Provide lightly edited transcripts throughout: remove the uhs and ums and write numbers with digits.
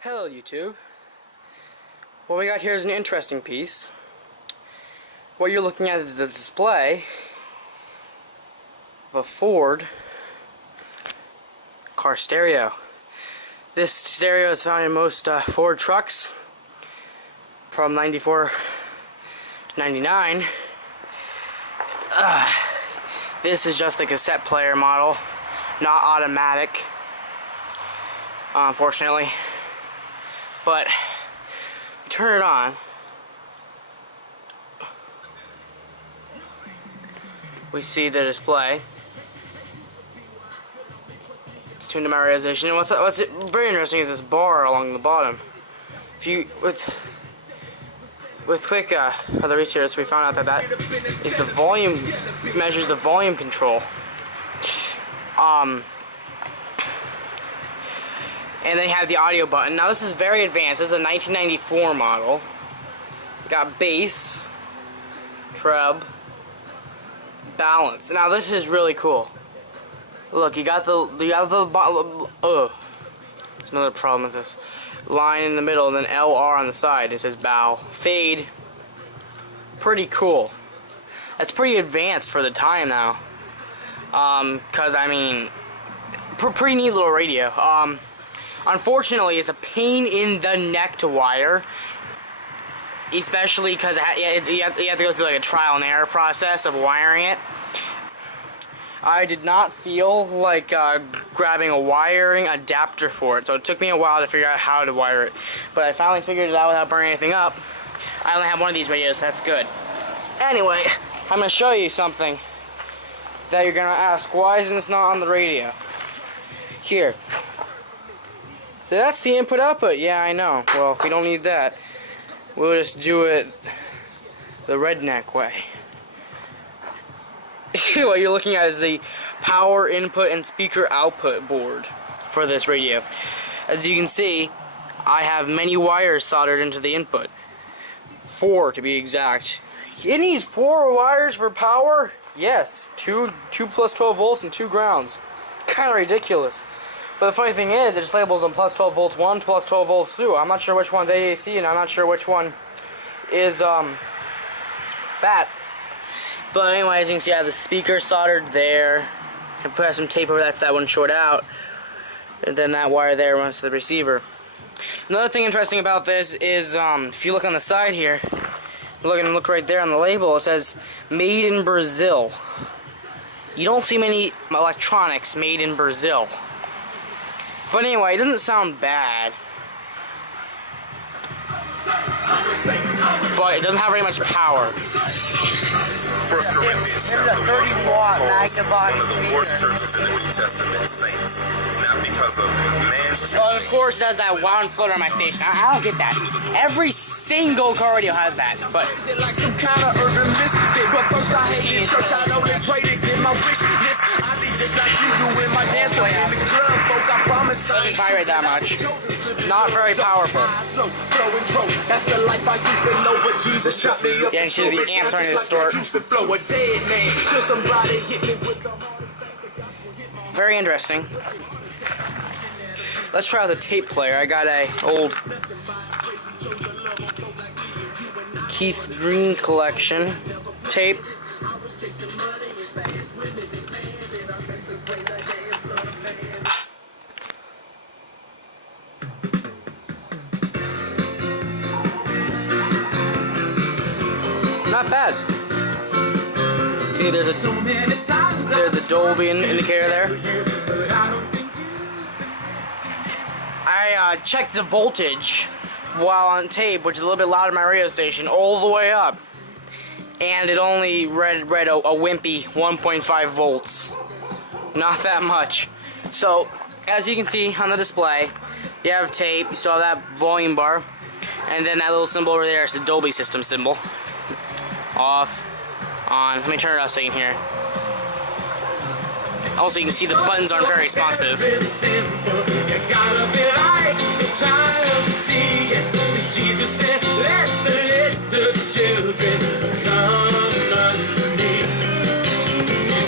Hello YouTube. What we got here is an interesting piece. What you're looking at is the display of a Ford car stereo. This stereo is found in most Ford trucks from 94 to 99. This is just the cassette player model, not automatic, unfortunately. But you turn it on, we see the display. It's tuned to my radio station. And what's very interesting is this bar along the bottom. If you with quick other research, we found out that is the volume, measures the volume control. And they have the audio button. Now this is very advanced. This is a 1994 model. You got bass, treb, balance. Now this is really cool. Look, you got the there's another problem with this line in the middle, and then LR on the side. It says bow, fade. Pretty cool. That's pretty advanced for the time now. Cause I mean, pretty neat little radio. Unfortunately, it's a pain in the neck to wire, especially because you have to go through like a trial and error process of wiring it. I did not feel like grabbing a wiring adapter for it, so it took me a while to figure out how to wire it. But I finally figured it out without burning anything up. I only have one of these radios, so that's good. Anyway, I'm going to show you something that you're going to ask, why isn't this not on the radio? Here. So that's the input output. Yeah, I know. Well, we don't need that. We'll just do it the redneck way. What you're looking at is the power input and speaker output board for this radio. As you can see, I have many wires soldered into the input. 4 to be exact. It needs 4 wires for power? Yes. 2 plus 12 volts and 2 grounds. Kind of ridiculous. But the funny thing is, it just labels them plus 12 volts 1, plus 12 volts 2. I'm not sure which one's AAC, and I'm not sure which one is BAT. But anyway, as you can see, I have the speaker soldered there. I put some tape over that so that wouldn't short out. And then that wire there runs to the receiver. Another thing interesting about this is, if you look on the side here, look right there on the label, it says made in Brazil. You don't see many electronics made in Brazil. But anyway, it doesn't sound bad. But it doesn't have very much power. First Corinthians chapter 1, one of the worst churches in the New Testament saints. Not because of man's Well, of course, it does that wound floater on my station. I don't get that. Every single car radio has that, but like some kind of urban misfit. But first I hated church, I only pray to get my wish list. I be just like you do in my dance up in the club, folk. I promise I doesn't vibrate that much. Not very powerful. That's the life I used to know, but Jesus chopped me up. Yeah, and the amps are in the store. Very interesting. Let's try out the tape player. I got a old Keith Green collection tape. Not bad. See, there's the Dolby indicator there. I checked the voltage while on tape, which is a little bit louder than my radio station, all the way up, and it only read a wimpy 1.5 volts. Not that much. So, as you can see on the display, you have tape, you saw that volume bar, and then that little symbol over there is the Dolby system symbol. Off, on. Let me turn it off so you can hear. Also, you can see the buttons aren't very responsive. Jesus said, let the little children come unto me.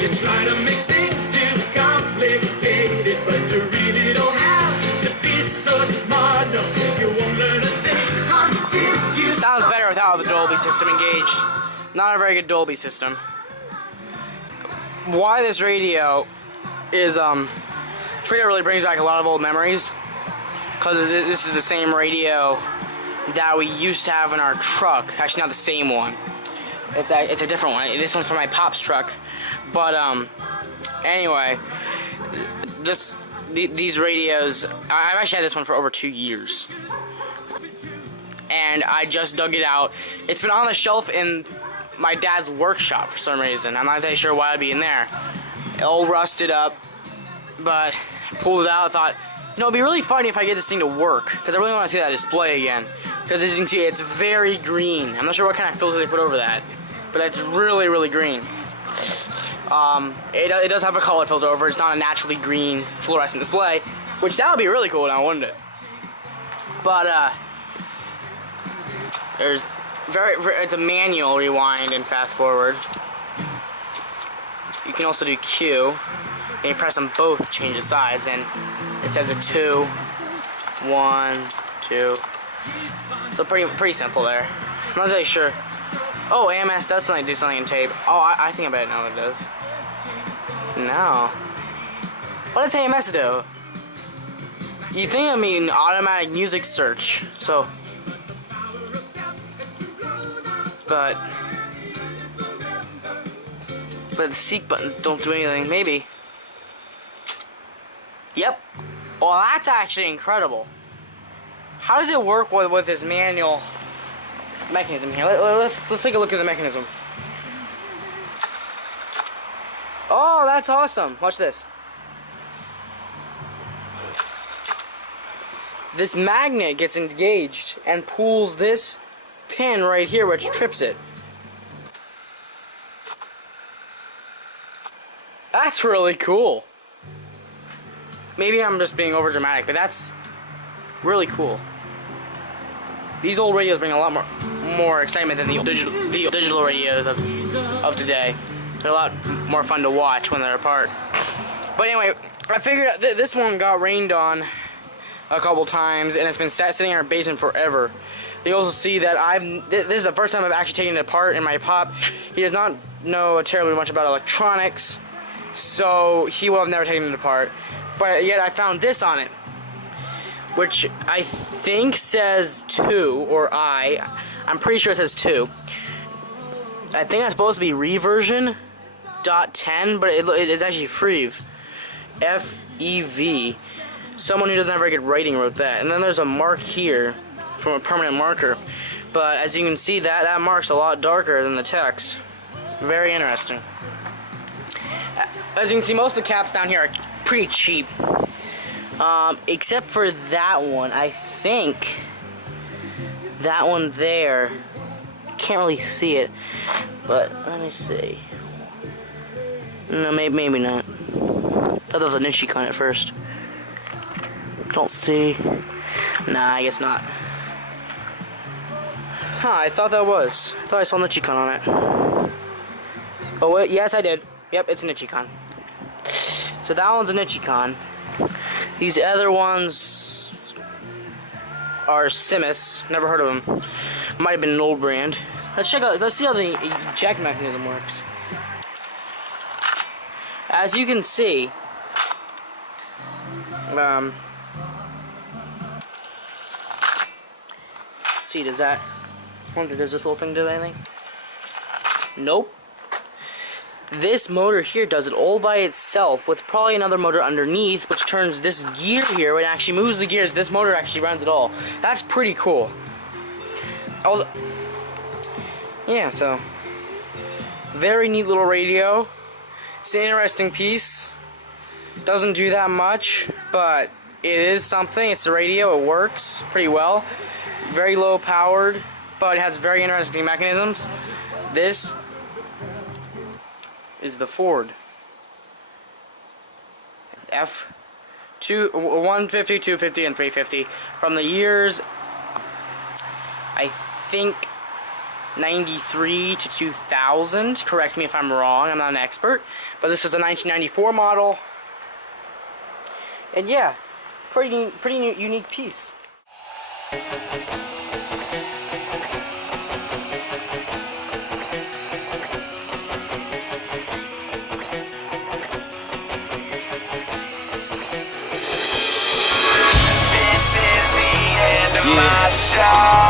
You try to make things too complicated, but you really don't have to be so smart. No, you won't learn a thing until you... Sounds better without the Dolby system engaged. Not a very good Dolby system. Why this radio is, this radio really brings back a lot of old memories. Because this is the same radio that we used to have in our truck. Actually, not the same one. It's a different one. This one's from my pop's truck. But anyway, these radios. I've actually had this one for over 2 years, and I just dug it out. It's been on the shelf in my dad's workshop for some reason. I'm not exactly sure why it'd be in there. All rusted up, but I pulled it out. Thought, you know, it'd be really funny if I get this thing to work, because I really want to see that display again. Because as you can see, it's very green. I'm not sure what kind of filter they put over that, but it's really, really green. It does have a color filter over. It's not a naturally green fluorescent display, which that would be really cool now, wouldn't it? But there's it's a manual rewind and fast forward. You can also do Q, and you press them both to change the size, and it says a 2, 1, 2. So pretty simple there. I'm not really sure. Oh, AMS does do something in tape. Oh, I think I better know what it does. No. What does AMS do? You think I mean automatic music search. So, but the seek buttons don't do anything. Maybe. Yep. Well, that's actually incredible. How does it work with this manual mechanism here? Let's take a look at the mechanism. Oh, that's awesome. Watch this. This magnet gets engaged and pulls this pin right here, which trips it. That's really cool. Maybe I'm just being over dramatic, but that's really cool. These old radios bring a lot more excitement than the digital radios of today. They're a lot more fun to watch when they're apart. But anyway, I figured out this one got rained on a couple times, and it's been sitting in our basement forever. You also see that this is the first time I've actually taken it apart in my pop. He does not know terribly much about electronics, so he will have never taken it apart. But yet I found this on it, which I think says 2, or I'm pretty sure it says 2. I think that's supposed to be reversion .10, but it's actually Frev. F-E-V. Someone who doesn't have very good writing wrote that. And then there's a mark here from a permanent marker. But as you can see, that mark's a lot darker than the text. Very interesting. As you can see, most of the caps down here are pretty cheap. Except for that one. I think that one there, can't really see it, but let me see. No, maybe not. Thought that was a Nichicon at first. Don't see. Nah, I guess not. Huh, I thought that was. I thought I saw Nichicon on it. Oh wait, yes I did. Yep, it's a Nichicon. So that one's a Nichicon. These other ones are Simis. Never heard of them. Might have been an old brand. Let's check out. Let's see how the eject mechanism works. As you can see, let's see. Does that? I wonder, does this little thing do anything? Nope. This motor here does it all by itself, with probably another motor underneath, which turns this gear here, when it actually moves the gears. This motor actually runs it all. That's pretty cool. Also, yeah, so very neat little radio. It's an interesting piece. Doesn't do that much, but it is something. It's a radio. It works pretty well. Very low powered, but it has very interesting mechanisms. This is the Ford. F2, 150, 250, and 350 from the years, I think, 93 to 2000. Correct me if I'm wrong, I'm not an expert. But this is a 1994 model. And yeah, pretty unique piece. Yeah.